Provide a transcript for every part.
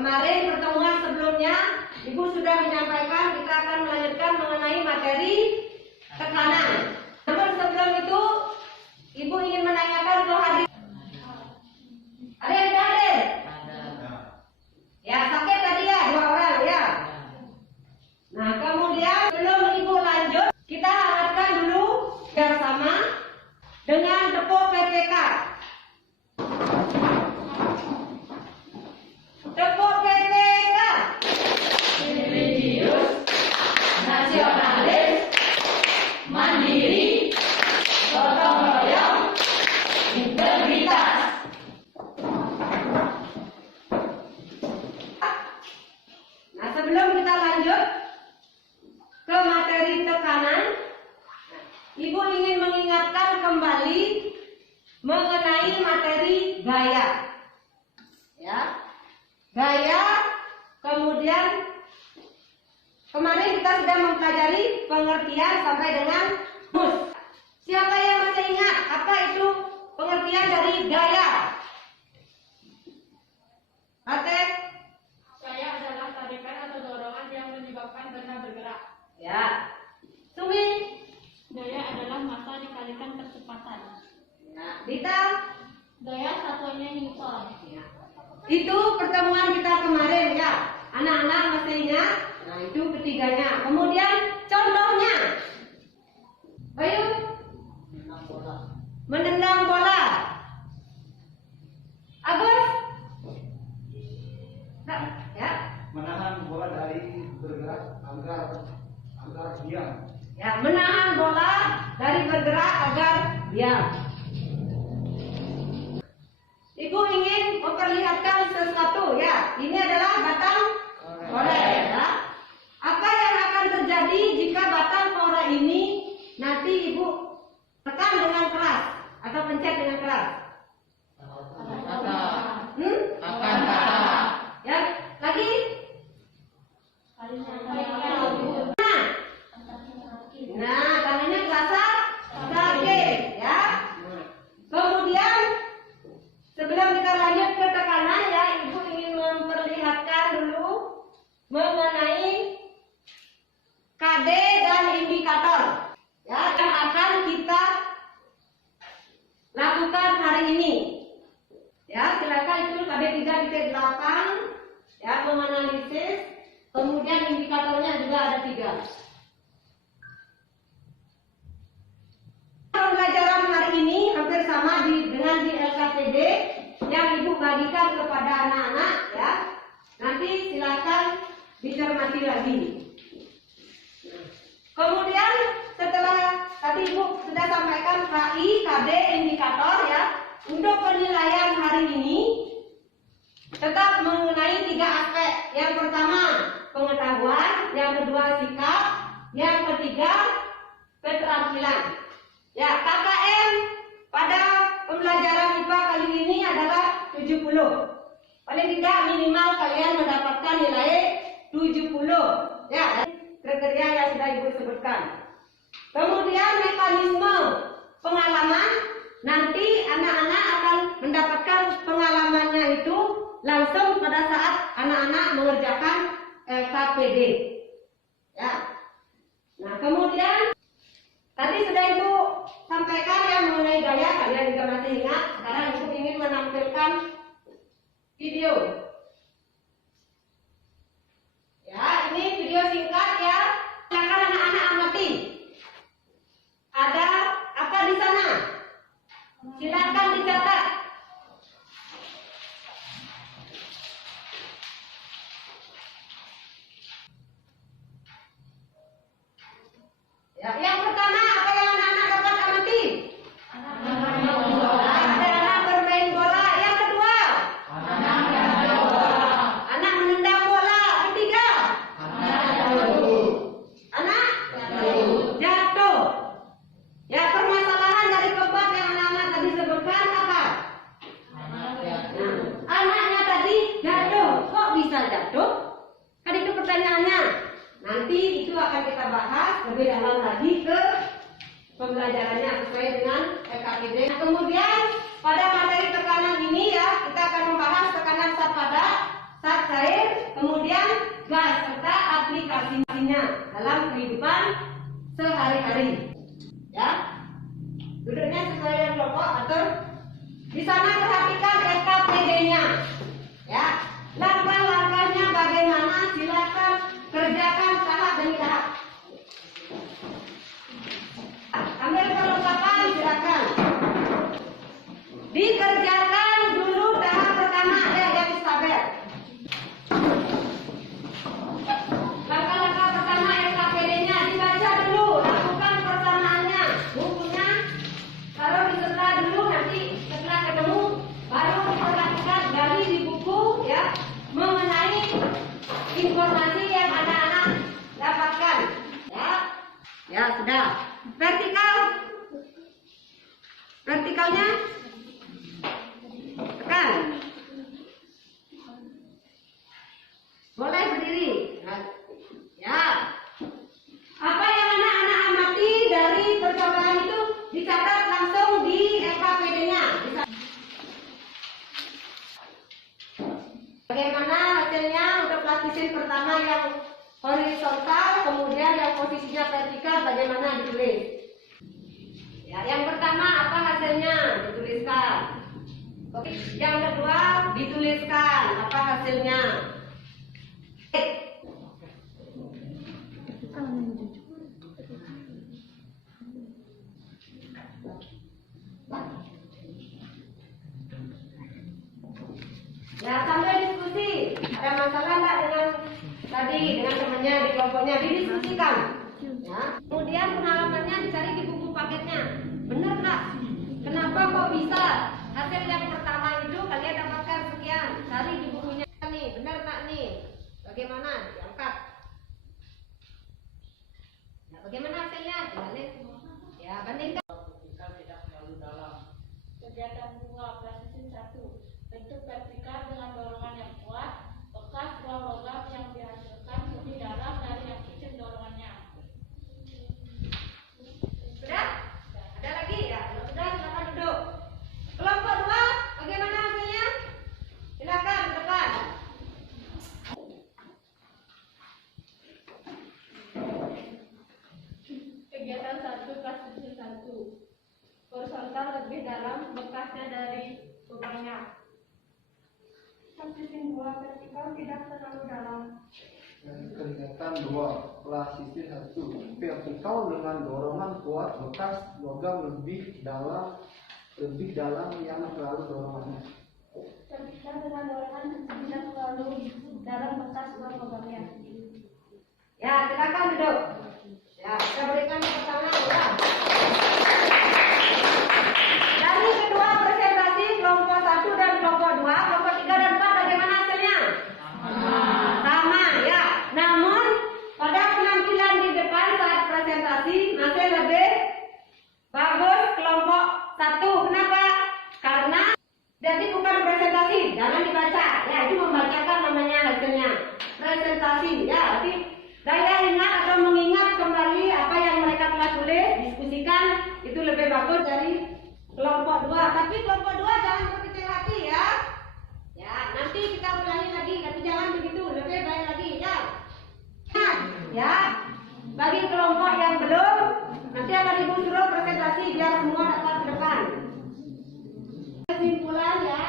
kemarin pertemuan sebelumnya Ibu sudah menyampaikan kita akan melanjutkan mengenai materi tekanan. Namun sebelum itu Ibu ingin menanyakan ke hadir. Ada yang hadir? Ya, sakit tadi ya, 2 orang ya. Nah, kemudian sebelum Ibu lanjut, kita hangatkan dulu bersama dengan tepuk PPK. Tepuk PPK. Religius, nasionalis, mandiri, gotong royong, integritas. Nah, sebelum kita lanjut ke materi tekanan, Ibu ingin mengingatkan kembali mengenai materi gaya. Ya. Gaya, kemudian kemarin kita sudah mempelajari pengertian sampai dengan mus. Siapa yang masih ingat apa itu pengertian dari gaya? Patek? Gaya adalah tarikan atau dorongan yang menyebabkan benda bergerak. Ya. Sumi? Gaya adalah massa dikalikan kecepatan. Ya. Dita? Gaya satuannya Newton. Ya. Itu pertemuan kita kemarin ya. Anak-anak masih ingat? Nah, itu ketiganya. Kemudian contohnya. Bayu? Menendang bola. Agus? Nah, ya. Menahan bola dari bergerak agar diam. Ya, menahan bola dari bergerak agar diam. Ibu ingin memperlihatkan sesuatu ya. Ini adalah batang korek ya. Apa yang akan terjadi jika batang korek ini nanti Ibu tekan dengan keras atau pencet dengan keras? Akan patah. Ya, lagi? Nah, tangannya kerasa sakit ya. Kemudian sebelum kita lanjut ke tekanan ya, Ibu ingin memperlihatkan dulu mengenai KD dan indikator ya yang akan kita lakukan hari ini. Ya, silakan itu KD 3.8 ya, menganalisis. Kemudian indikatornya juga ada 3. Pembelajaran hari ini hampir sama dengan di LKPD yang Ibu bagikan kepada anak-anak ya. Nanti silakan dicermati lagi. Kemudian setelah tadi Ibu sudah sampaikan KI, KD, indikator ya. Untuk penilaian hari ini tetap mengenai 3 aspek. Yang pertama pengetahuan, yang kedua sikap, yang ketiga keterampilan. Ya, KKM pada pembelajaran IPA kali ini adalah 70. Paling tidak minimal kalian mendapatkan nilai 70. Ya, kriteria yang sudah Ibu sebutkan. Kemudian mekanisme pengalaman, nanti anak-anak akan mendapatkan pengalamannya itu langsung pada saat anak-anak mengerjakan LKPD. Ya. Nah, kemudian tadi sudah Ibu sampaikan ya mengenai gaya, kalian juga masih ingat. Sekarang Ibu ingin menampilkan video. Ya, ini video singkat ya. Silakan anak-anak amati. Ada apa di sana? Silakan dicatat. Ya, yang pertama apa yang anak-anak dapat amati? Ada anak bermain bola. Yang kedua, anak menendang bola. Ketiga, anak jatuh. Ya, permasalahan dari keempat yang anak-anak tadi sebutkan apa? Anaknya tadi jatuh. Kok bisa jatuh? Kan itu pertanyaannya. Nanti itu akan kita bahas lebih dalam lagi ke pembelajarannya sesuai dengan LKPD. Kemudian pada materi tekanan ini ya kita akan membahas tekanan zat padat, zat cair, mengalaminya dalam kehidupan sehari-hari. Ya, duduknya sesuai dengan kelompok atur. Di sana perhatikan SKPD-nya. Ya, langkah-langkahnya bagaimana, silakan kerjakan tahap demi tahap. Ambil perlengkapan, silakan. Dikerjakan dulu tahap pertama yang sabar. Langkah-langkah pertama SKPD-nya dibaca dulu, lakukan persamaannya, bukunya taruh di sebelah dulu, nanti setelah ketemu baru diperhatikan gali di buku ya mengenai informasi yang anak-anak dapatkan. Ya sudah. Vertikalnya tekan. Boleh berdiri. Ya. Apa yang anak-anak amati dari percobaan itu dicatat langsung di SKPD-nya. Bagaimana hasilnya untuk plastisin pertama yang horizontal, kemudian yang posisinya vertikal bagaimana ditulis. Ya, yang pertama apa hasilnya dituliskan. Oke, yang kedua dituliskan apa hasilnya. Ya, sambil diskusi. Ada masalah enggak dengan tadi dengan temannya di kelompoknya didiskusikan. Ya. Kemudian pengalamannya dicari di buku paketnya. Benar nggak? Kenapa kok bisa? Hasil yang pertama itu kalian dapatkan sekian. Cari di bukunya nih. Benar nggak nih? Bagaimana? Diangkat. Nah, bagaimana hasilnya? Tinggalin. Ya, bandingkan. Tidak terlalu dalam. Kegiatan 2, plastisin 1. Bentuk vertikal dengan dorongan yang kuat, bekas ruang logam yang dihasilkan lebih dalam dari yang kecil dorongannya. Sudah? Ada lagi ya? Kalau sudah, silakan duduk. Kelompok 2, bagaimana hasilnya? Silakan depan. Kegiatan 1, plastisin 1. Horizontal lebih dalam, bekasnya dari lubangnya. Plastisin 2, vertikal tidak terlalu dalam. Kegiatan 2, plastisin 1. Vertikal dengan dorongan kuat, bekas logam lebih dalam yang terlalu dorongannya. Vertikal dengan dorongan tidak terlalu dalam, bekas ruang logamnya. Ya, silakan duduk. Ya, kita berikan yang pertama ulang. Dari kedua presentasi kelompok 1 dan kelompok 2, kelompok 3 dan 4 bagaimana hasilnya? Sama ya. Namun pada penampilan di depan saat presentasi masih lebih bagus kelompok 1. Kenapa? Karena jadi bukan presentasi, jangan dibaca. Ya, itu membacakan namanya hasilnya. Presentasi ya, tapi daya ingat atau mengingat kembali apa yang mereka telah tulis, diskusikan itu lebih bagus dari kelompok 2. Tapi kelompok 2 jangan berkecil hati ya. Ya, nanti kita ulangi lagi, tapi jangan begitu, lebih baik lagi ya. Nah, ya, bagi kelompok yang belum, nanti akan ibu suruh presentasi biar semua dapat ke depan. Kesimpulan ya,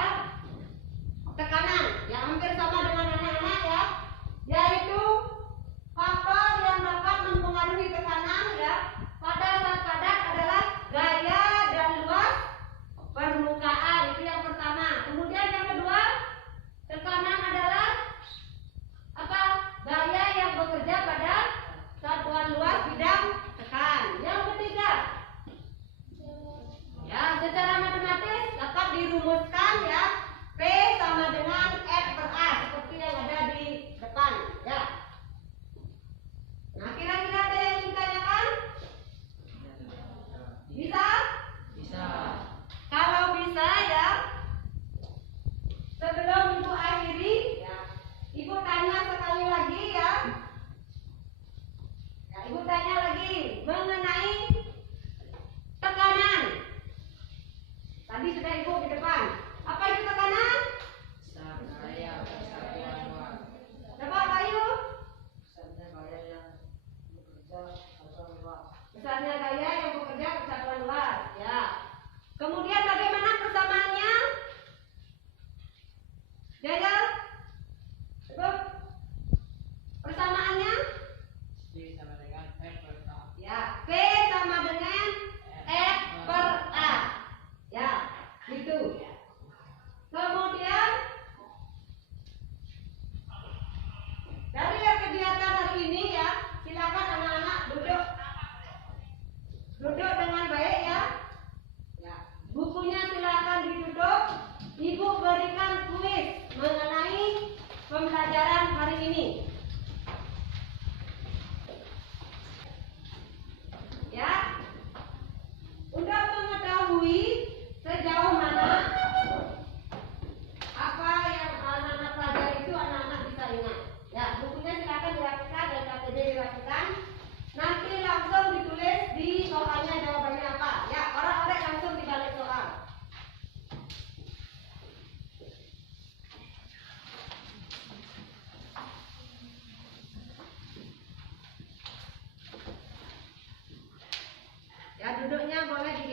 tekanan yang hampir sama dengan anak-anak ya, yaitu faktor yang dapat mempengaruhi tekanan ya pada zat padat adalah gaya dan luas permukaan, itu yang pertama. Kemudian yang kedua, tekanan adalah apa? Gaya yang bekerja pada satuan luas bidang tekan. Yang ketiga, ya secara matematis dapat dirumuskan ya P sama dengan F per A seperti yang ada di depan ya. Nah, kira-kira ada yang ingin tanyakan? Bisa? Bisa. Kalau bisa ya, sebelum ibu akhiri, ya, ibu tanya sekali lagi ya. Ya, ibu tanya lagi mengenai tekanan. Tadi sudah ibu di depan. Apa itu tekanan? Besar gaya, besar luas. Coba Bayu. Besarnya gaya yang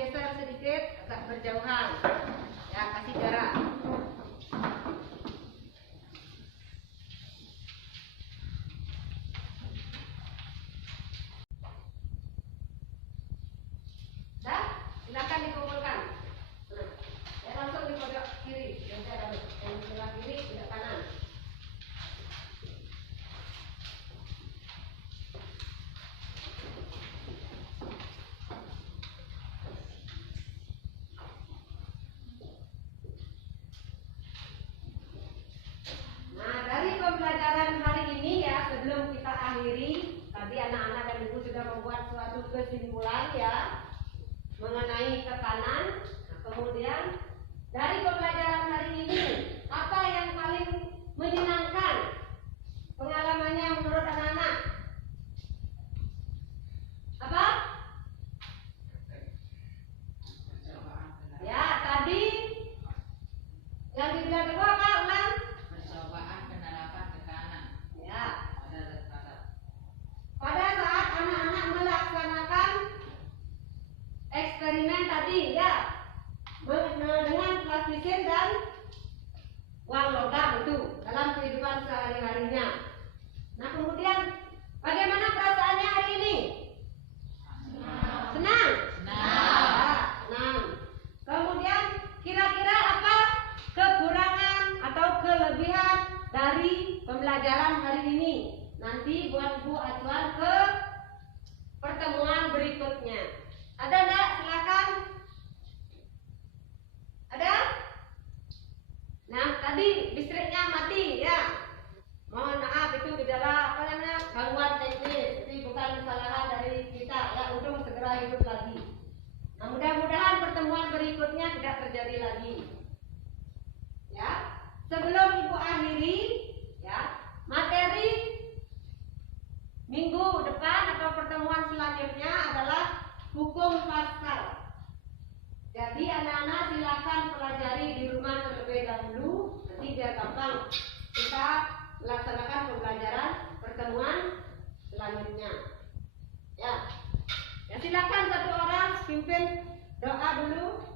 geser sedikit, agak berjauhan. Ya, kasih jarak. Dah, silakan dikumpulkan. Nah, saya langsung di pojok kiri, yang saya dapat. Yang sebelah kiri, tidak kanan. Nah, dari pembelajaran hari ini ya, sebelum kita akhiri, tadi anak-anak dan ibu sudah membuat suatu kesimpulan ya mengenai tekanan. Nah, kemudian dari pembelajaran hari ini, apa yang paling menyenangkan pengalamannya menurut anak-anak? Apa? Ya, tadi yang dibilang kedua apa? Ulang? Percobaan penerapan tekanan Ya. pada tekanan. Pada saat anak-anak melaksanakan eksperimen tadi ya, dengan plastisin dan uang logam itu dalam kehidupan sehari-harinya. Nah, kemudian bagaimana perasaannya hari ini? Senang? Ya, senang. Kemudian kira-kira apa kekurangan atau kelebihan dari pembelajaran hari ini? Nanti buat Bu acuan ke pertemuan berikutnya. Ada enggak? Silakan. Ada? Nah, tadi listriknya mati ya. Mohon maaf, itu gejala apa namanya? Gangguan teknis. Itu bukan kesalahan dari kita ya, untuk segera hidup lagi. Nah, mudah-mudahan pertemuan berikutnya tidak terjadi lagi. Ya. Sebelum Ibu akhiri ya, materi minggu depan atau pertemuan selanjutnya adalah hukum Pascal. Jadi anak-anak silakan pelajari di rumah terlebih dahulu, nanti biar gampang kita melaksanakan pembelajaran pertemuan selanjutnya. Ya, ya silakan satu orang pimpin doa dulu.